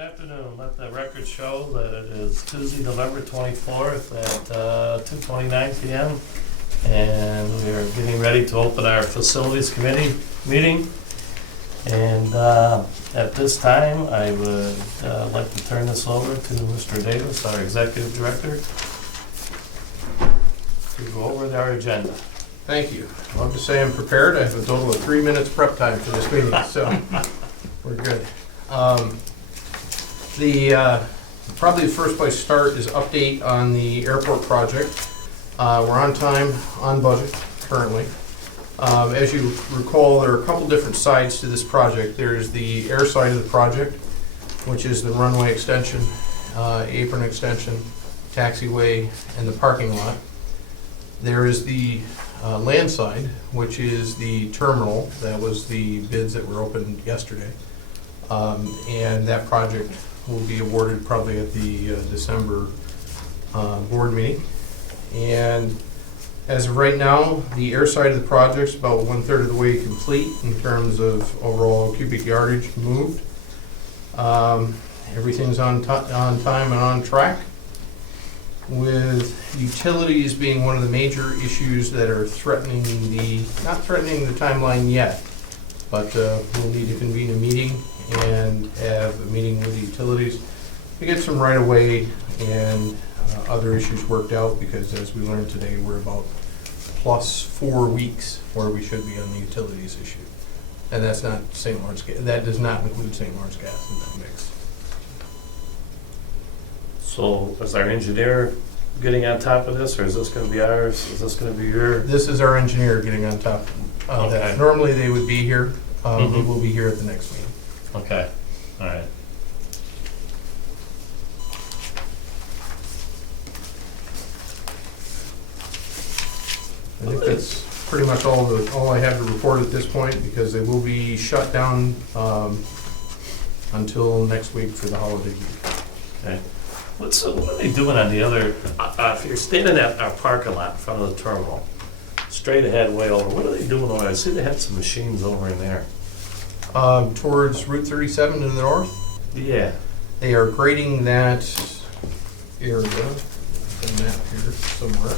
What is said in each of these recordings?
afternoon. Let the record show that it is Tuesday, November 24th at 2:29 p.m. And we are getting ready to open our Facilities Committee meeting. And at this time, I would like to turn this over to Mr. Davis, our Executive Director, to go over our agenda. Thank you. I love to say I'm prepared. I have a total of 3 minutes prep time for this meeting, so we're good. Probably the first place to start is update on the airport project. We're on time, on budget currently. As you recall, there are a couple different sides to this project. There's the air side of the project, which is the runway extension, apron extension, taxiway, and the parking lot. There is the land side, which is the terminal. That was the bids that were opened yesterday. And that project will be awarded probably at the December board meeting. And as of right now, the air side of the project is about 1/3 of the way complete in terms of overall cubic yardage moved. Everything's on time and on track, with utilities being one of the major issues that are not threatening the timeline yet, but we'll need to convene a meeting and have a meeting with the utilities to get some right-of-way and other issues worked out, because as we learned today, we're about plus 4 weeks where we should be on the utilities issue. And that's not St. Lawrence Gas. That does not include St. Lawrence Gas in that mix. So is our engineer getting on top of this, or is this going to be ours? Is this going to be your? This is our engineer getting on top of that. Normally they would be here. He will be here at the next meeting. Okay, all right. I think that's pretty much all I have to report at this point, because they will be shut down until next week for the holiday week. Okay. What are they doing on the other, if you're standing at our parking lot in front of the terminal, straight ahead, way over, what are they doing over there? I see they had some machines over in there. Towards Route 37 to the north, Yeah. they are grading that area. There's a map here somewhere.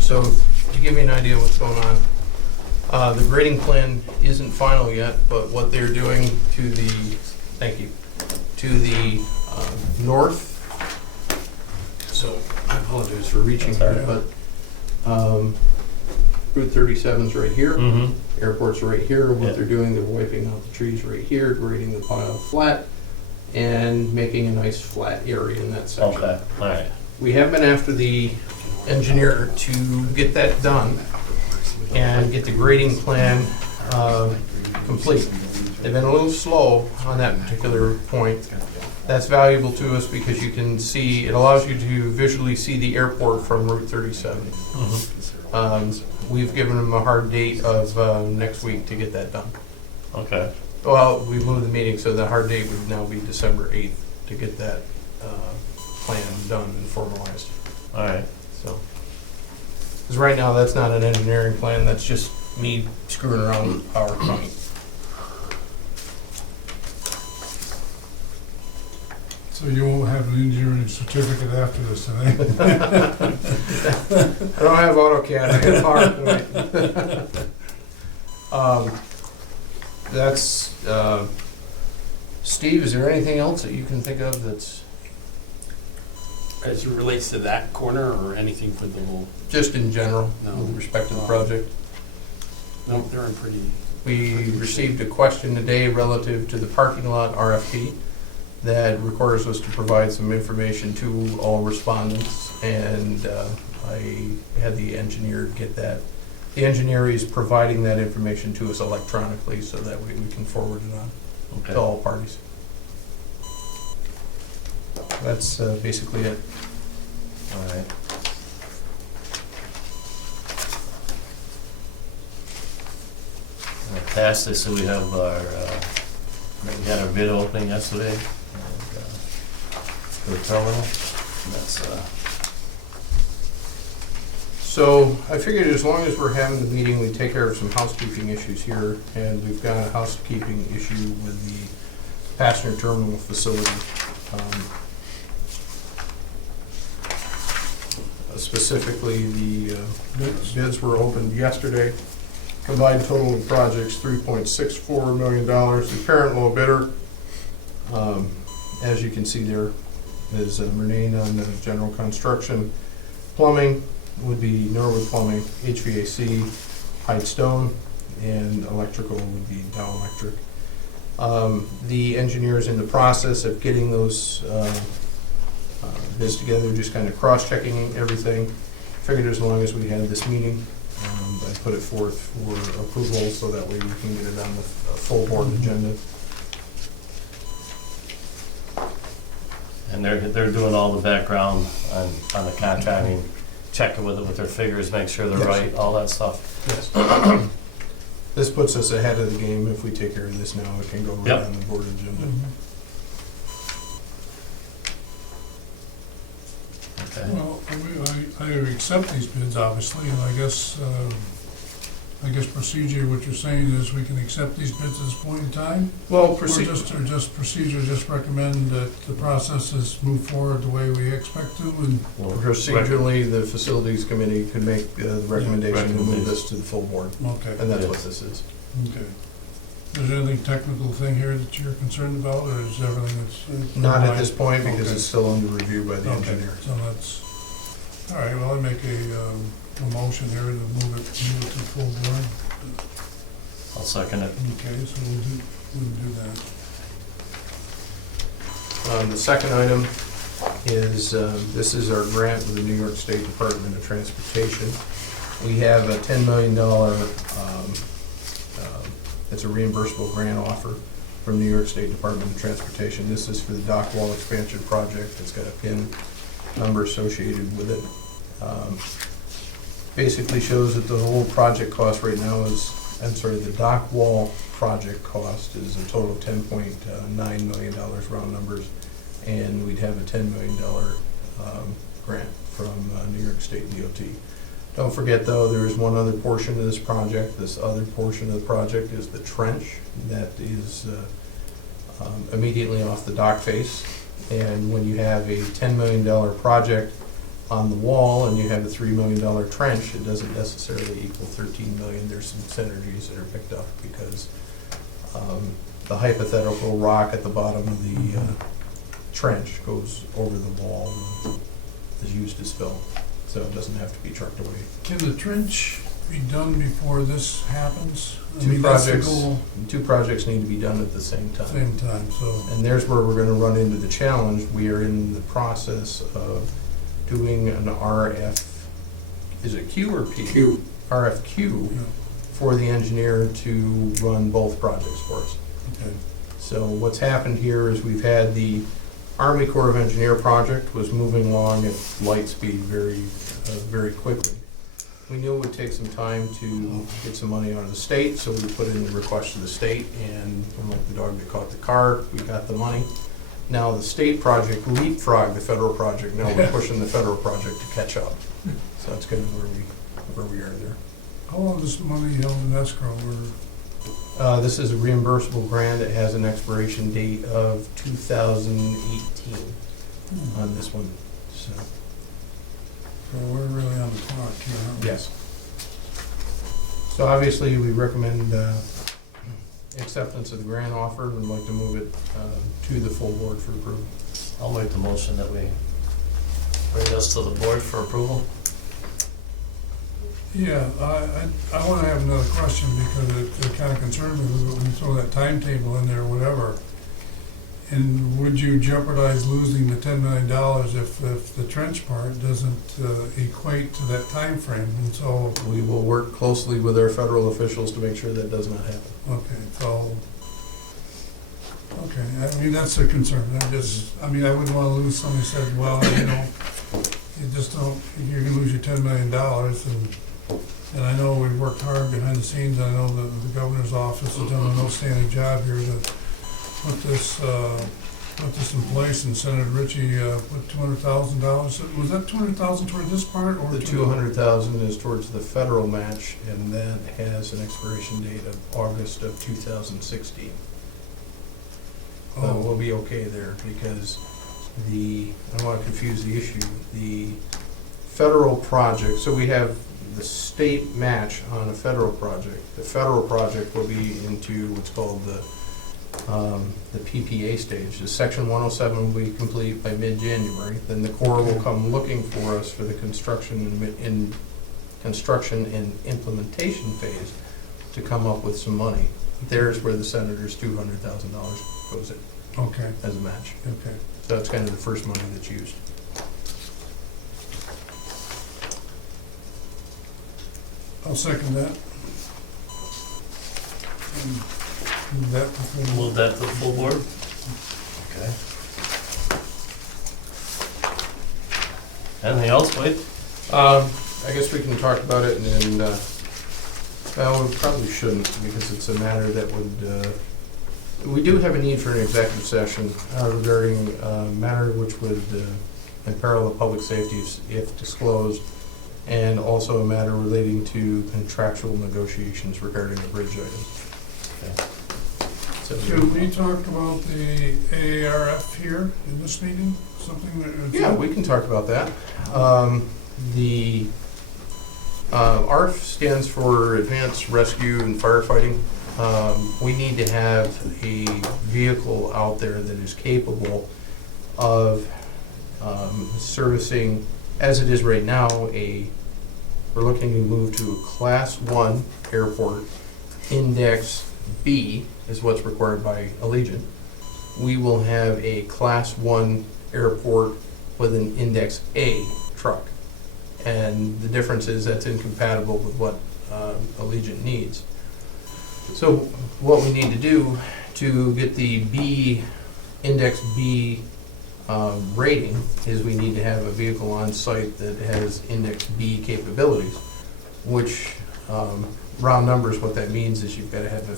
So, to give you an idea of what's going on, the grading plan isn't final yet, but what they're doing to the north. So I apologize for reaching here, but Route 37's right here. Mm-hmm. Airport's right here. What Yeah. they're doing, they're wiping out the trees right here, grading the pile flat, and making a nice flat area in that section. Okay, all right. We have been after the engineer to get that done and get the grading plan complete. They've been a little slow on that particular point. That's valuable to us because you can see, it allows you to visually see the airport from Route 37. Mm-hmm. We've given them a hard date of next week to get that done. Okay. Well, we moved the meeting, so the hard date would now be December 8th to get that plan done and formalized. All right. So, because right now that's not an engineering plan, that's just me screwing around with PowerPoint. So you won't have an engineering certificate after this tonight? I don't have AutoCAD, I have PowerPoint. That's, Steve, is there anything else that you can think of that's As it relates to that corner or anything for the whole? just in general No. with respect to the project? No, they're in pretty. We received a question today relative to the parking lot RFP that requires us to provide some information to all respondents, and I had the engineer get that. The engineer is providing that information to us electronically, so that way we can forward it on Okay. to all parties. That's basically it. All right. Past this, so we have we had our bid opening yesterday, and, for the terminal. And that's So I figured as long as we're having the meeting, we take care of some housekeeping issues here, and we've got a housekeeping issue with the passenger terminal facility. Specifically, the bids were opened yesterday. Combined total of projects, $3.64 million. The parent low bidder, as you can see there, is Renee on the general construction. Plumbing would be Norwood Plumbing, HVAC, Hydestone, and electrical would be Dow Electric. The engineer's in the process of getting those bids together, just kind of cross-checking everything. Figured as long as we had this meeting, I put it forth for approval so that way we can get it on the full board agenda. And they're doing all the background on the contracting, checking with their figures, make sure they're Yes. right, all that stuff. Yes. This puts us ahead of the game. If we take care of this now, it can go right Yep. on the board agenda. Okay. Well, I accept these bids, obviously, and I guess procedure, what you're saying is we can accept these bids at this point in time? Well, Or just procedure, just recommend that the process is move forward the way we expect to, and, Well, procedurally, the facilities committee could make the recommendation to move recommendation. this to the full board, okay, and that's what Yes. this is. okay. Is there anything technical thing here that you're concerned about, or is everything that's? Not at this point, because Okay. it's still under review by the Okay, engineer. so that's, all right, well, I make a motion here to move it to full board. I'll second it. Okay, so we'll do that. The second item is, this is our grant with the New York State Department of Transportation. We have a $10 million, it's a reimbursable grant offer from New York State Department of Transportation. This is for the dock wall expansion project. It's got a PIN number associated with it. Basically shows that the whole project cost right now is, the dock wall project cost is a total of $10.9 million, round numbers, and we'd have a $10 million grant from New York State DOT. Don't forget, though, there is one other portion of this project. This other portion of the project is the trench that is immediately off the dock face. And when you have a $10 million project on the wall and you have a $3 million trench, it doesn't necessarily equal $13 million. There's some synergies that are picked up because the hypothetical rock at the bottom of the trench goes over the wall and is used as fill, so it doesn't have to be trucked away. Can the trench be done before this happens? I mean, that's the goal. Two projects need to be done at the same time. Same time, so, And there's where we're gonna run into the challenge. We are in the process of doing an is it Q or P? Q. RFQ yeah, for the engineer to run both projects for us. okay. So what's happened here is we've had the Army Corps of Engineer project was moving along at light speed very quickly. We knew it would take some time to get some money out of the state, so we put in the request to the state, and like the dog that caught the car, we got the money. Now the state project leapfrogged the federal project, now we're pushing the federal project to catch up. So that's kind of where we are there. How long is this money held in escrow, or, This is a reimbursable grant. It has an expiration date of 2018 on this one, so. so we're really on the clock here, aren't we? Yes. So obviously, we recommend acceptance of the grant offer and like to move it to the full board for approval. I'll make the motion that we bring this to the board for approval. Yeah, I want to have another question because it kind of concerned me when you throw that timetable in there or whatever. And would you jeopardize losing the $10 million if the trench part doesn't equate to that time frame? And so, We will work closely with our federal officials to make sure that does not happen. okay, so, okay, I mean, that's a concern. I mean, I wouldn't want to lose somebody who said, well, you know, you just don't, you're going to lose your $10 million. And I know we've worked hard behind the scenes. I know that the governor's office has done an outstanding job here to put this put this in place and Senator Ritchie, put $200,000. Was that 200,000 toward this part or? The 200,000 is towards the federal match, and that has an expiration date of August of 2016. Oh, We'll be okay there because I don't want to confuse the issue. The federal project, so we have the state match on a federal project. The federal project will be into what's called the PPA stage. The Section 107 will be complete by mid-January. Then the Corps will come looking for us for the construction and implementation phase to come up with some money. There's where the senator's $200,000 goes in okay, as a match. okay. So that's kind of the first money that's used. I'll second that. Move that before. Move that to the full board? Okay. Anything else, Wade? I guess we can talk about it and, well, we probably shouldn't because it's a matter that would, we do have a need for an executive session regarding a matter which would imperil the public safety if disclosed, and also a matter relating to contractual negotiations regarding a bridge item. So, Should we talk about the AARF here in this meeting? Something that? yeah, we can talk about that. The ARF stands for Advanced Rescue and Firefighting. We need to have a vehicle out there that is capable of servicing, as it is right now, we're looking to move to a Class 1 airport. Index B is what's required by Allegiant. We will have a Class 1 airport with an Index A truck. And the difference is that's incompatible with what Allegiant needs. So what we need to do to get the B, Index B rating is we need to have a vehicle on site that has Index B capabilities, which round numbers, what that means is you've got to have a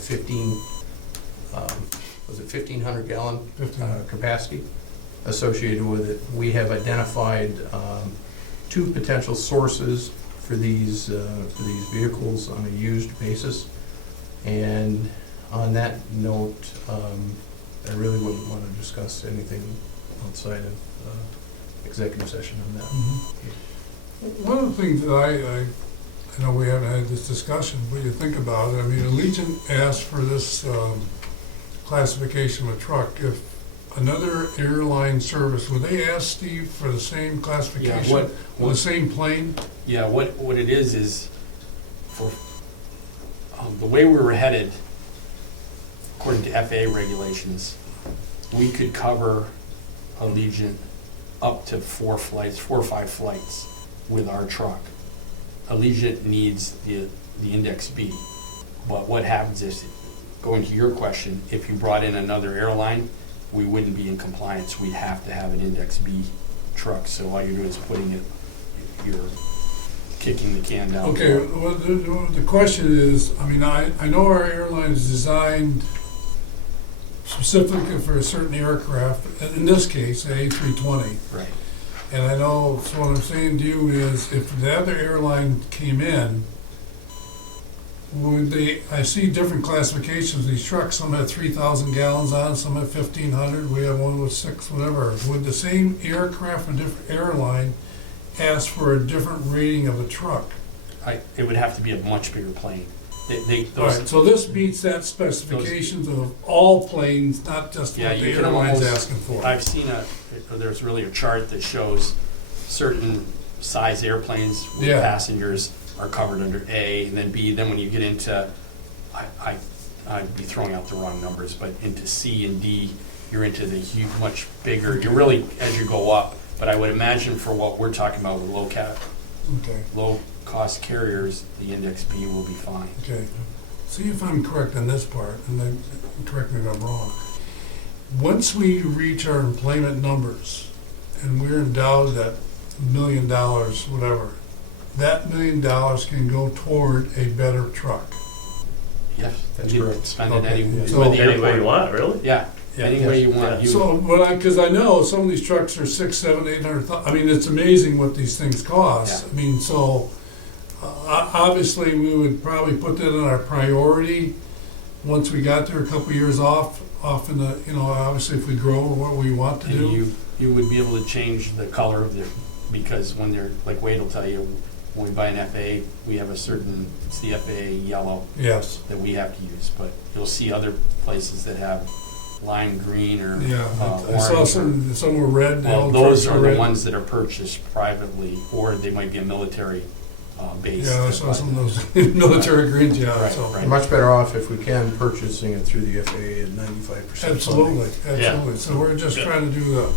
1,500 gallon 15. capacity associated with it. We have identified 2 potential sources for these vehicles on a used basis. And on that note, I really wouldn't want to discuss anything outside of executive session on that. Mhm. One of the things that I know we haven't had this discussion, but you think about it, I mean, Allegiant asked for this classification of a truck. If another airline service, would they ask Steve for the same classification? Or the same plane? Yeah, what it is for, the way we were headed, according to FAA regulations, we could cover Allegiant up to 4 or 5 flights with our truck. Allegiant needs the Index B. But what happens is, going to your question, if you brought in another airline, we wouldn't be in compliance. We'd have to have an Index B truck. So all you're doing is you're kicking the can down. Okay, well, the question is, I mean, I know our airline is designed specifically for a certain aircraft, in this case, the A320. Right. And I know, so what I'm saying to you is, if the other airline came in, would they, I see different classifications of these trucks, some have 3,000 gallons on, some have 1,500, we have one with 6, whatever. Would the same aircraft and different airline ask for a different rating of a truck? It would have to be a much bigger plane. All right, so this meets that specifications of all planes, not just Yeah, what the you can airline's almost- asking for. I've seen there's really a chart that shows certain size airplanes with Yeah. passengers are covered under A, and then B. Then when you get into, I'd be throwing out the wrong numbers, but into C and D, you're into the huge, much bigger. You're really, as you go up. But I would imagine for what we're talking about with Okay, low cost carriers, the Index B will be fine. okay. See if I'm correct on this part, and then correct me if I'm wrong. Once we reach our employment numbers, and we're endowed at $1 million, whatever, that $1 million can go toward a better truck. Yes, That's you can correct. spend it Okay, any, yeah. with So- the Any way you airport. want, really? Yeah, any way you want. So, because I know some of these trucks are 600, 700, 800. I mean, it's amazing what these things cost. Yeah. I mean, so obviously we would probably put that in our priority once we got there a couple years off in the, obviously if we grow what we want to And do. you would be able to change the color of because when they're, like Wade will tell you, when we buy an FA, we have it's the FA yellow Yes. that we have to use, but you'll see other places that have lime green or Yeah, I saw orange. some were red. Well, old those trucks are were the red. ones that are purchased privately, or they might be a military base. Yeah, I that saw buys some them. of those military greens, yeah, Right, so. right. We're much better off if we can purchasing it through the FAA at 95%. Absolutely, Yeah. absolutely. So we're just Yeah. trying to do the,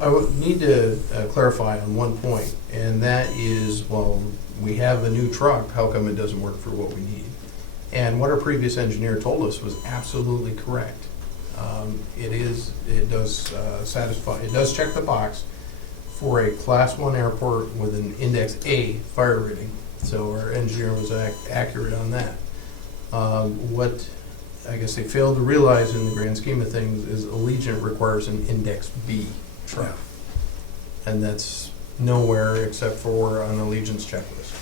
I would need to clarify on one point, and that is, well, we have a new truck, how come it doesn't work for what we need? And what our previous engineer told us was absolutely correct. It does satisfy, it does check the box for a Class 1 airport with an Index A fire rating. So our engineer was accurate on that. What I guess they failed to realize in the grand scheme of things is Allegiant requires an Index B truck. And that's nowhere except for on Allegiant's checklist.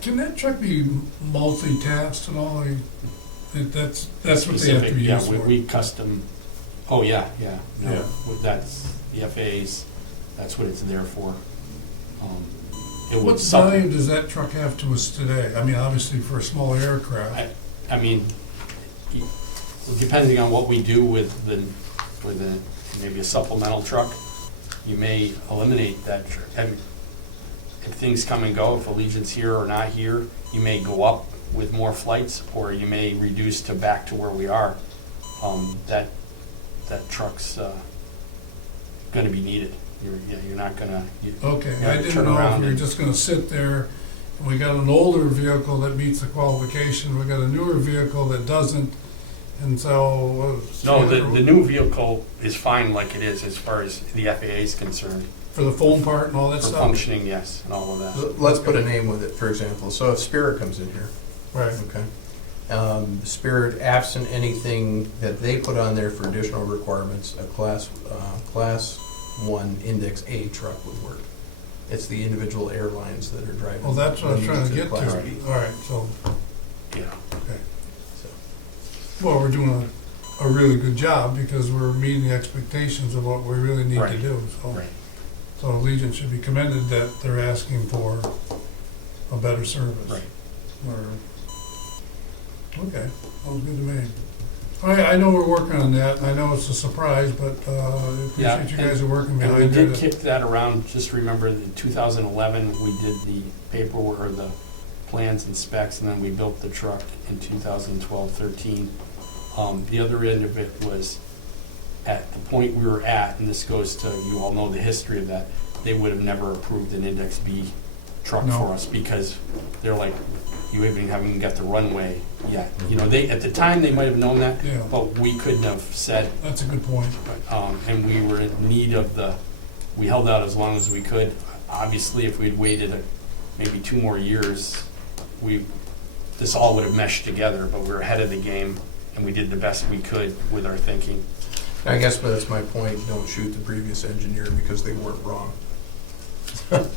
can that truck be multi-tasked and all? That's what they have to Specific, be yeah, used for. we custom, oh, yeah. Yeah. That's, the FAAs, that's what it's there for. It would What value does that truck have to us today? I mean, obviously for a small aircraft. I mean, y- depending on what we do with maybe a supplemental truck, you may eliminate that truck. If things come and go, if Allegiant's here or not here, you may go up with more flights, or you may reduce to back to where we are. That truck's gonna be needed. You're not gonna. Okay, Yeah, I didn't turn know if around we were and- just gonna sit there, and we got an older vehicle that meets the qualification, we got a newer vehicle that doesn't, and so. No, the new vehicle is fine like it is as far as the FAA is concerned. For the foam part and all that For stuff? functioning, yes, and all of that. Let's put a name with it, for example. So if Spirit comes in here, Right, okay? Spirit, absent anything that they put on there for additional requirements, a Class 1 Index A truck would work. It's the individual airlines that are driving. well, that's what I was trying to the get to. Class B. All right, so, Yeah. okay. So, Well, we're doing a really good job because we're meeting the expectations of what we really need to Right. do, so. Right. So Allegiant should be commended that they're asking for a better service. Right. Okay, sounds good to me. I know we're working on that, I know it's a surprise, but I Yeah, appreciate you guys are working And we behind did it. kick that around, just remember in 2011, we did the paperwork, or the plans and specs, and then we built the truck in 2012-13. The other end of it was, at the point we were at, and this goes to, you all know the history of that, they would have never approved an Index B truck No. for us, because they're like, you haven't even got the runway yet. You know, at the time, they might have known that, Yeah, but we couldn't have said, that's a good point. and we were in need of we held out as long as we could. Obviously, if we'd waited maybe 2 more years, this all would have meshed together, but we were ahead of the game, and we did the best we could with our thinking. I guess that's my point, don't shoot the previous engineer because they weren't wrong.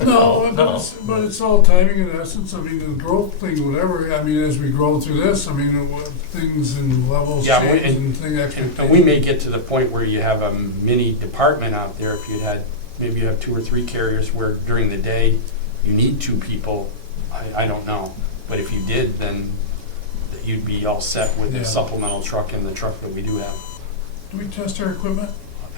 No, No. but it's all timing in essence, I mean, the growth thing, whatever, I mean, as we grow through this, I mean, things and levels Yeah, change and- and thing expectations. And we may get to the point where you have a mini department out there, if maybe you have 2 or 3 carriers where during the day you need 2 people, I don't know. But if you did, then you'd be all set with Yeah. the supplemental truck and the truck that we do have Do we test our equipment?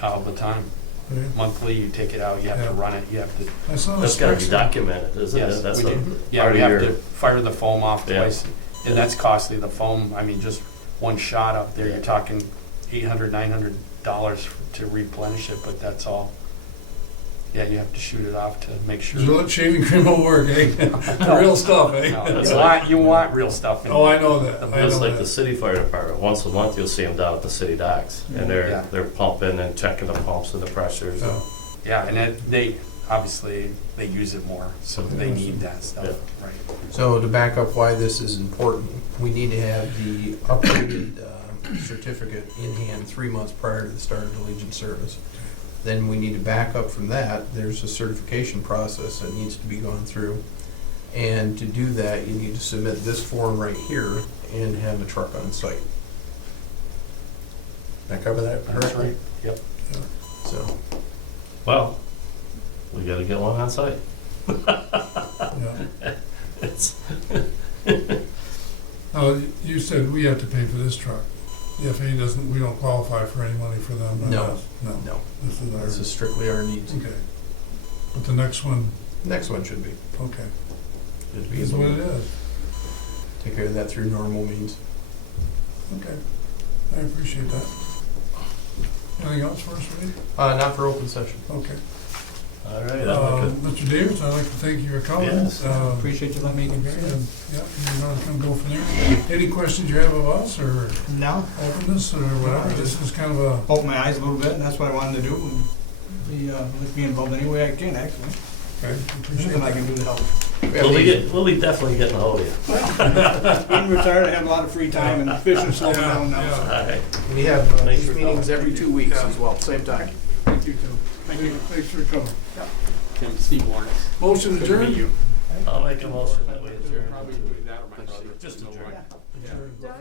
all the time. Yeah. Monthly, you take it out, you have to Yeah. run it, you have to, I saw the That's gotta be specs. documented, isn't yes, it? That's we a do. Yeah, part we of have your, to fire the foam off Yeah. twice, and that's costly, the foam, I mean, just one shot up there, you're talking $800, $900 to replenish it, but that's all. Yeah, you have to shoot it off to make sure. Gillette shaving cream won't work, eh? The real stuff, eh? No, you want real stuff in Oh, I know that, I it's know like the that. city fire department, once a month you'll see them down at the city docks, and Yeah. they're pumping and checking the pumps and the pressures. So, Yeah, and they use it more, so they need that stuff, Yeah. right? So to back up why this is important, we need to have the updated certificate in hand 3 months prior to the start of the Legion service. Then we need to back up from that. There's a certification process that needs to be gone through. And to do that, you need to submit this form right here and have a truck on site. Did I cover that That's correctly? right, yep. So, Well, we gotta get one on site. Yeah. It's, You said we have to pay for this truck. The FAA doesn't, we don't qualify for any money for them? or No. us? No. no, This is this is our, strictly our needs. okay. But the next one, Next one should be. okay, Should be is able what it to is. take care of that through normal means. Okay, I appreciate that. Anything else for us, Reed? Not for open session. Okay. all right, I'd like to, Mr. Davis, I'd like to thank you for coming. Yes. Appreciate you letting me. Okay, and, yeah, you're gonna come go from there. Any questions you have of us, or No, openness, or whatever? This is kind of a, open my eyes a little bit, and that's what I wanted to do, and be, let me involved any way I can, actually. okay, appreciate Anything I that. can do to help. we'll be definitely getting a hold of you. Being retired, I have a lot of free time, and fishing slowing down now. Yeah. All right. We have Thanks these for meetings coming. every 2 weeks as well, same time. Thank you, Tim. Thank you. Thanks for coming. Tim, Steve Warren. Motion Good to meet adjourned? you. I'll make a motion that we adjourn. Probably that or my brother. Just No, adjourn. right. Adjourned. Yeah.